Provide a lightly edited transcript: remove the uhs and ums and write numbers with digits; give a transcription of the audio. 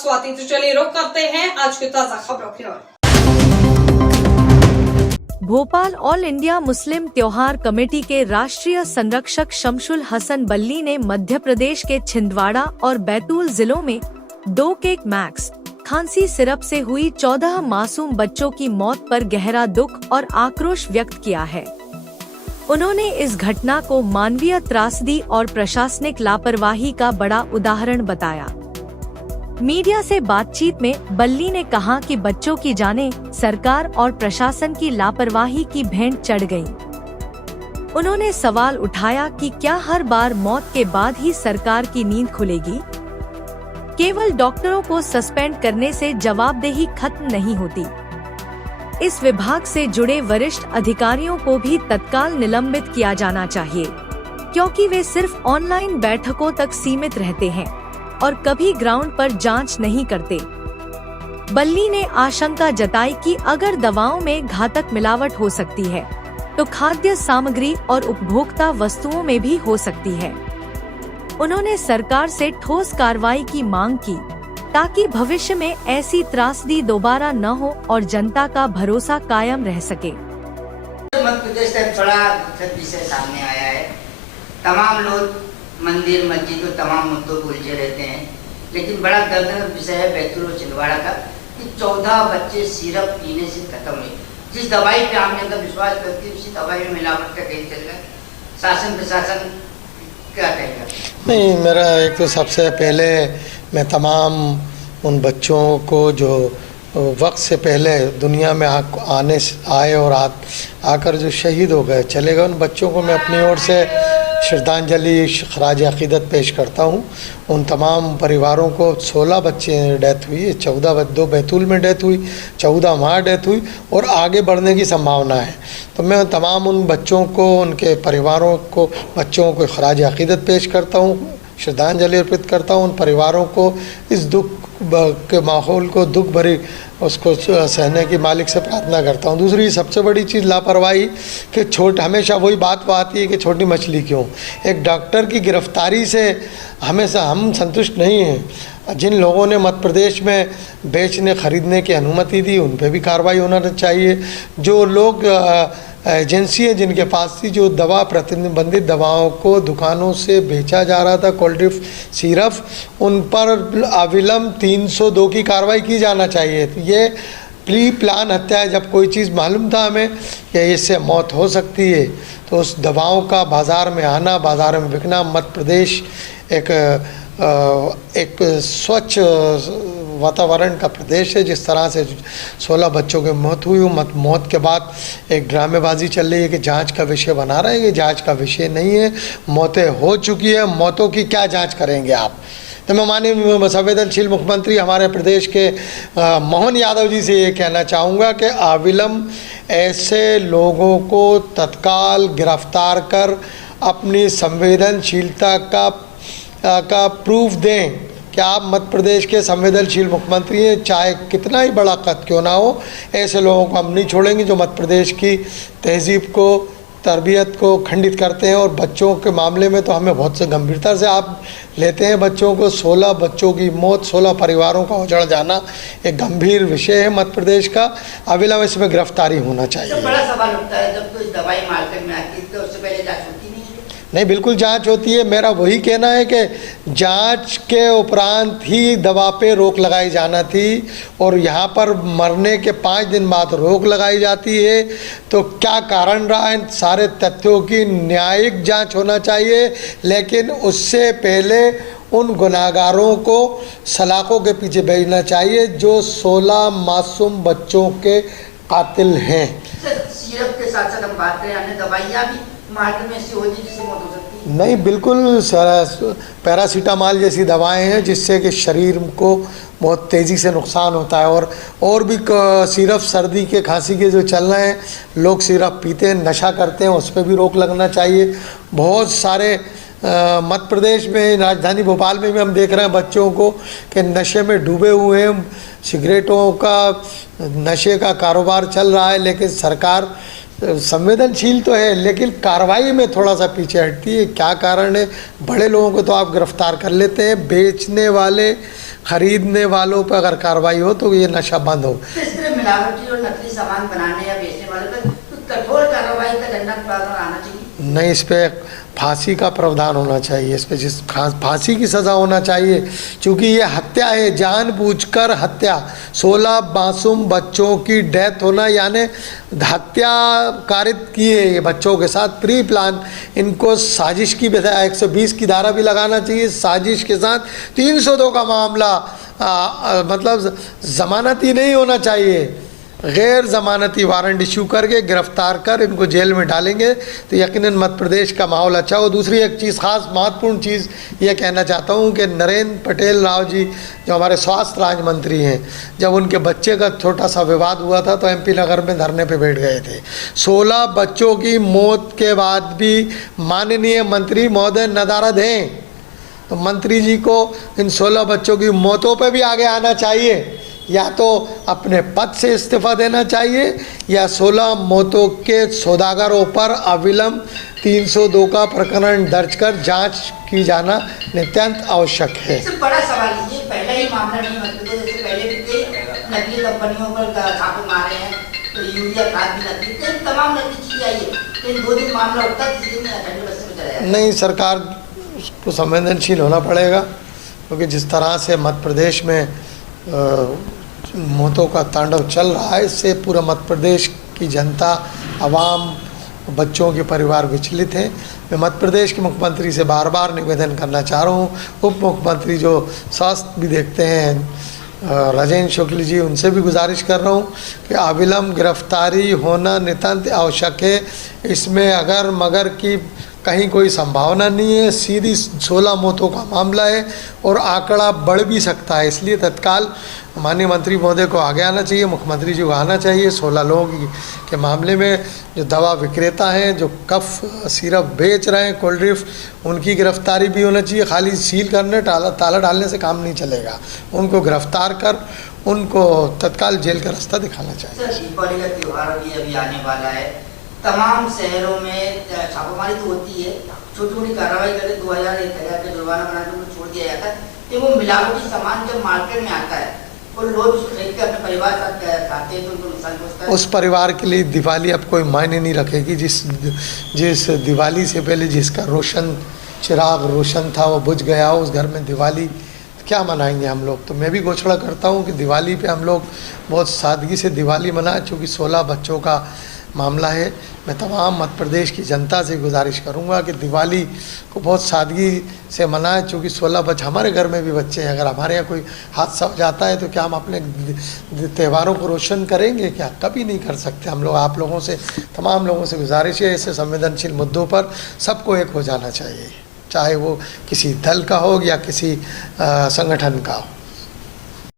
स्वाति। तो चलिए रुक करते हैं आज की ताजा खबरों की ओर। भोपाल ऑल इंडिया मुस्लिम त्योहार कमेटी के राष्ट्रीय संरक्षक शमशुल हसन बल्ली ने मध्य प्रदेश के छिंदवाड़ा और बैतूल जिलों में 2 केक मैक्स खांसी सिरप से हुई 14 मासूम बच्चों की मौत पर गहरा दुख और आक्रोश व्यक्त किया है। उन्होंने इस घटना को मानवीय त्रासदी और प्रशासनिक लापरवाही का बड़ा उदाहरण बताया। मीडिया से बातचीत में बल्ली ने कहा कि बच्चों की जानें सरकार और प्रशासन की लापरवाही की भेंट चढ़ गईं। उन्होंने सवाल उठाया कि क्या हर बार मौत के बाद ही सरकार की नींद खुलेगी? केवल डॉक्टरों को सस्पेंड करने से जवाबदेही खत्म नहीं होती। इस विभाग से जुड़े वरिष्ठ अधिकारियों को भी तत्काल निलंबित किया जाना चाहिए, क्योंकि वे सिर्फ ऑनलाइन बैठकों तक सीमित रहते हैं और कभी ग्राउंड पर जांच नहीं करते। बल्ली ने आशंका जताई कि अगर दवाओं में घातक मिलावट हो सकती है, तो खाद्य सामग्री और उपभोक्ता वस्तुओं में भी हो सकती है। उन्होंने सरकार से ठोस कार्रवाई की मांग की, ताकि भविष्य में ऐसी त्रासदी दोबारा न हो और जनता का भरोसा कायम रह सके। मध्य प्रदेश का बड़ा दुखद विषय सामने आया है। तमाम लोग मंदिर मस्जिद और तमाम मुद्दों को उलझे रहते हैं, लेकिन बड़ा दर्दनाक विषय है बैतूल और छिंदवाड़ा का कि 14 बच्चे सिरप पीने से खत्म हुए। जिस दवाई पे आम जनता विश्वास करती है उसी दवाई में मिलावट का कहीं चल रहा है। शासन प्रशासन क्या कहेगा? नहीं, मेरा एक तो सबसे पहले मैं तमाम उन बच्चों को जो वक्त से पहले दुनिया में आए और आकर जो शहीद हो गए चले गए, उन बच्चों को मैं अपनी ओर से श्रद्धांजलि खराज अक़ीदत पेश करता हूँ। उन तमाम परिवारों को 16 बच्चे डेथ हुई, 2 बैतूल में डेथ हुई, 14 वहाँ डेथ हुई और आगे बढ़ने की संभावना है। तो मैं तमाम उन बच्चों को, उनके परिवारों को, बच्चों को खराज अक़ीदत पेश करता हूँ, श्रद्धांजलि अर्पित करता हूँ। उन परिवारों को इस दुख के माहौल को, दुख भरी उसको सहने की मालिक से प्रार्थना करता हूँ। दूसरी सबसे बड़ी चीज़ लापरवाही कि हमेशा वही बात आती है कि छोटी मछली क्यों। एक डॉक्टर की गिरफ्तारी से हमेशा हम संतुष्ट नहीं हैं। जिन लोगों ने मध्य प्रदेश में बेचने खरीदने की अनुमति दी उन पर भी कार्रवाई होना चाहिए। जो लोग एजेंसी है जिनके पास थी जो दवा प्रतिबंधित दवाओं को दुकानों से बेचा जा रहा था, कोल्ड ड्रिंक सिरप, उन पर अविलंब 302 की कार्रवाई की जाना चाहिए। तो ये प्री प्लान हत्या है। जब कोई चीज़ मालूम था हमें कि इससे मौत हो सकती है, तो उस दवाओं का बाज़ार में आना, बाज़ार में बिकना। मध्य प्रदेश एक स्वच्छ वातावरण का प्रदेश है। जिस तरह से 16 बच्चों की मौत हुई, मौत के बाद एक ड्रामेबाजी चल रही है कि जांच का विषय बना रहे हैं। ये जांच का विषय नहीं है। मौतें हो चुकी है, मौतों की क्या जांच करेंगे आप? तो मैं माननीय संवेदनशील मुख्यमंत्री हमारे प्रदेश के मोहन यादव जी से ये कहना चाहूँगा कि अविलंब ऐसे लोगों को तत्काल गिरफ्तार कर अपनी संवेदनशीलता का प्रूफ दें कि आप मध्य प्रदेश के संवेदनशील मुख्यमंत्री हैं। चाहे कितना ही बड़ा कद क्यों ना हो, ऐसे लोगों को हम नहीं छोड़ेंगे जो मध्य प्रदेश की तहजीब को, तरबियत को खंडित करते हैं। और बच्चों के मामले में तो हमें बहुत से गंभीरता से आप लेते हैं। बच्चों को 16 बच्चों की मौत, 16 परिवारों का उजड़ जाना एक गंभीर विषय है मध्य प्रदेश का। अविलंब इसमें गिरफ्तारी होना चाहिए। तो बड़ा सवाल उठता है, जब तो इस दवाई मार्केट में आती है तो उससे पहले जांच होती नहीं, बिल्कुल जांच होती है। मेरा वही कहना है कि जांच के उपरांत ही दवा पे रोक लगाई जाना थी और यहाँ पर मरने के 5 दिन बाद रोक लगाई जाती है। तो क्या कारण रहा है, सारे तथ्यों की न्यायिक जांच होना चाहिए, लेकिन उससे पहले उन गुनाहगारों को सलाखों के पीछे भेजना चाहिए जो 16 मासूम बच्चों के कातिल हैं। सिरप के साथ साथ हम बात करें अन्य दवाइयाँ भी मार्केट में ऐसी होती है जिससे मौत हो सकती है? नहीं, बिल्कुल पैरासीटामॉल जैसी दवाएं हैं जिससे कि शरीर को बहुत तेज़ी से नुकसान होता है। और भी सिरप, सर्दी के, खांसी के जो चल रहे हैं, लोग सिरप पीते हैं, नशा करते हैं, उस पर भी रोक लगना चाहिए। बहुत सारे मध्य प्रदेश में, राजधानी भोपाल में भी हम देख रहे हैं बच्चों को कि नशे में डूबे हुए हैं। सिगरेटों का, नशे का कारोबार चल रहा है, लेकिन सरकार संवेदनशील तो है लेकिन कार्रवाई में थोड़ा सा पीछे हटती है। क्या कारण है? बड़े लोगों को तो आप गिरफ्तार कर लेते हैं, बेचने वाले खरीदने वालों पर अगर कार्रवाई हो तो ये नशा बंद हो। तो इस तरह मिलावटी और नकली सामान बनाने या बेचने वाले पर तो कठोर कार्रवाई का दंडक प्रावधान आना चाहिए। नहीं, इस पे फांसी का प्रावधान होना चाहिए, इस पे जिस फांसी की सज़ा होना चाहिए, क्योंकि ये हत्या है, जानबूझकर हत्या। 16 मासूम बच्चों की डेथ होना यानी हत्या कारित की है ये बच्चों के साथ, प्री प्लान। इनको साजिश की 120 की धारा भी लगाना चाहिए, साजिश के साथ 302 का मामला मतलब ज़मानती नहीं होना चाहिए, गैर ज़मानती वारंट इशू करके गिरफ्तार कर इनको जेल में डालेंगे तो यकीनन मध्य प्रदेश का माहौल अच्छा हो। दूसरी एक चीज़, खास महत्वपूर्ण चीज़ ये कहना चाहता हूँ कि नरेंद्र पटेल राव जी जो हमारे स्वास्थ्य राज्य मंत्री हैं, जब उनके बच्चे का छोटा सा विवाद हुआ था तो MP नगर में धरने पे बैठ गए थे। 16 बच्चों की मौत के बाद भी माननीय मंत्री महोदय नदारद हैं, तो मंत्री जी को इन 16 बच्चों की मौतों पर भी आगे आना चाहिए, या तो अपने पद से इस्तीफा देना चाहिए या 16 मौतों के सौदागरों पर अविलंब 302 का प्रकरण दर्ज कर जांच की जाना नितांत आवश्यक है। इससे बड़ा सवाल ये पहला ही मामला नहीं है, जैसे पहले भी कई नकली कंपनियों पर छापे मारे हैं, तो यूरिया खाद भी नकली, तो तमाम नकली चीज़ें आई है, लेकिन 2 दिन मामला उठता है, किसी दिन ठंडे बस्ते में चला जाता है। नहीं, सरकार को संवेदनशील होना पड़ेगा, क्योंकि जिस तरह से मध्य प्रदेश में मौतों का तांडव चल रहा है, इससे पूरा मध्य प्रदेश की जनता, आवाम, बच्चों के परिवार विचलित हैं। मैं मध्य प्रदेश के मुख्यमंत्री से बार बार निवेदन करना चाह रहा हूँ, उप मुख्यमंत्री जो स्वास्थ्य भी देखते हैं राजेंद्र शुक्ल जी, उनसे भी गुजारिश कर रहा हूँ कि अविलंब गिरफ्तारी होना नितांत आवश्यक है। इसमें अगर मगर की कहीं कोई संभावना नहीं है, सीधी 16 मौतों का मामला है और आंकड़ा बढ़ भी सकता है, इसलिए तत्काल माननीय मंत्री महोदय को आगे आना चाहिए, मुख्यमंत्री जी को आना चाहिए। 16 लोगों के मामले में जो दवा विक्रेता हैं, जो कफ सिरप बेच रहे हैं, कोल्ड ड्रिंक, उनकी गिरफ्तारी भी होना चाहिए। खाली सील करने ताला डालने से काम नहीं चलेगा, उनको गिरफ्तार कर उनको तत्काल जेल का रास्ता दिखाना चाहिए। दीपावली का त्यौहार भी अभी आने वाला है, तमाम शहरों में छापामारी तो होती है, छोटी छोटी कार्रवाई करके 2000 1000 का जुर्माना बनाकर उनको छोड़ दिया जाता है, लेकिन वो मिलावटी सामान जब मार्केट में आता है और लोग उसको खरीद के अपने परिवार साथ खाते हैं तो उनको नुकसान पहुंचता है। उस परिवार के लिए दिवाली अब कोई मायने नहीं रखेगी। जिस दिवाली से पहले जिसका रोशन चिराग रोशन था वो बुझ गया, उस घर में दिवाली क्या मनाएंगे हम लोग। तो मैं भी घोषणा करता हूँ कि दिवाली पे हम लोग बहुत सादगी से दिवाली मनाएं, चूँकि 16 बच्चों का मामला है। मैं तमाम मध्य प्रदेश की जनता से गुजारिश करूंगा कि दिवाली को बहुत सादगी से मनाएं, चूँकि 16 बच्चे, हमारे घर में भी बच्चे हैं, अगर हमारे यहाँ कोई हादसा हो जाता है तो क्या हम अपने त्योहारों को रोशन करेंगे? क्या कभी नहीं कर सकते हम लोग। आप लोगों से, तमाम लोगों से गुजारिश है, ऐसे संवेदनशील मुद्दों पर सबको एक हो जाना चाहिए, चाहे वो किसी दल का हो या किसी संगठन का हो।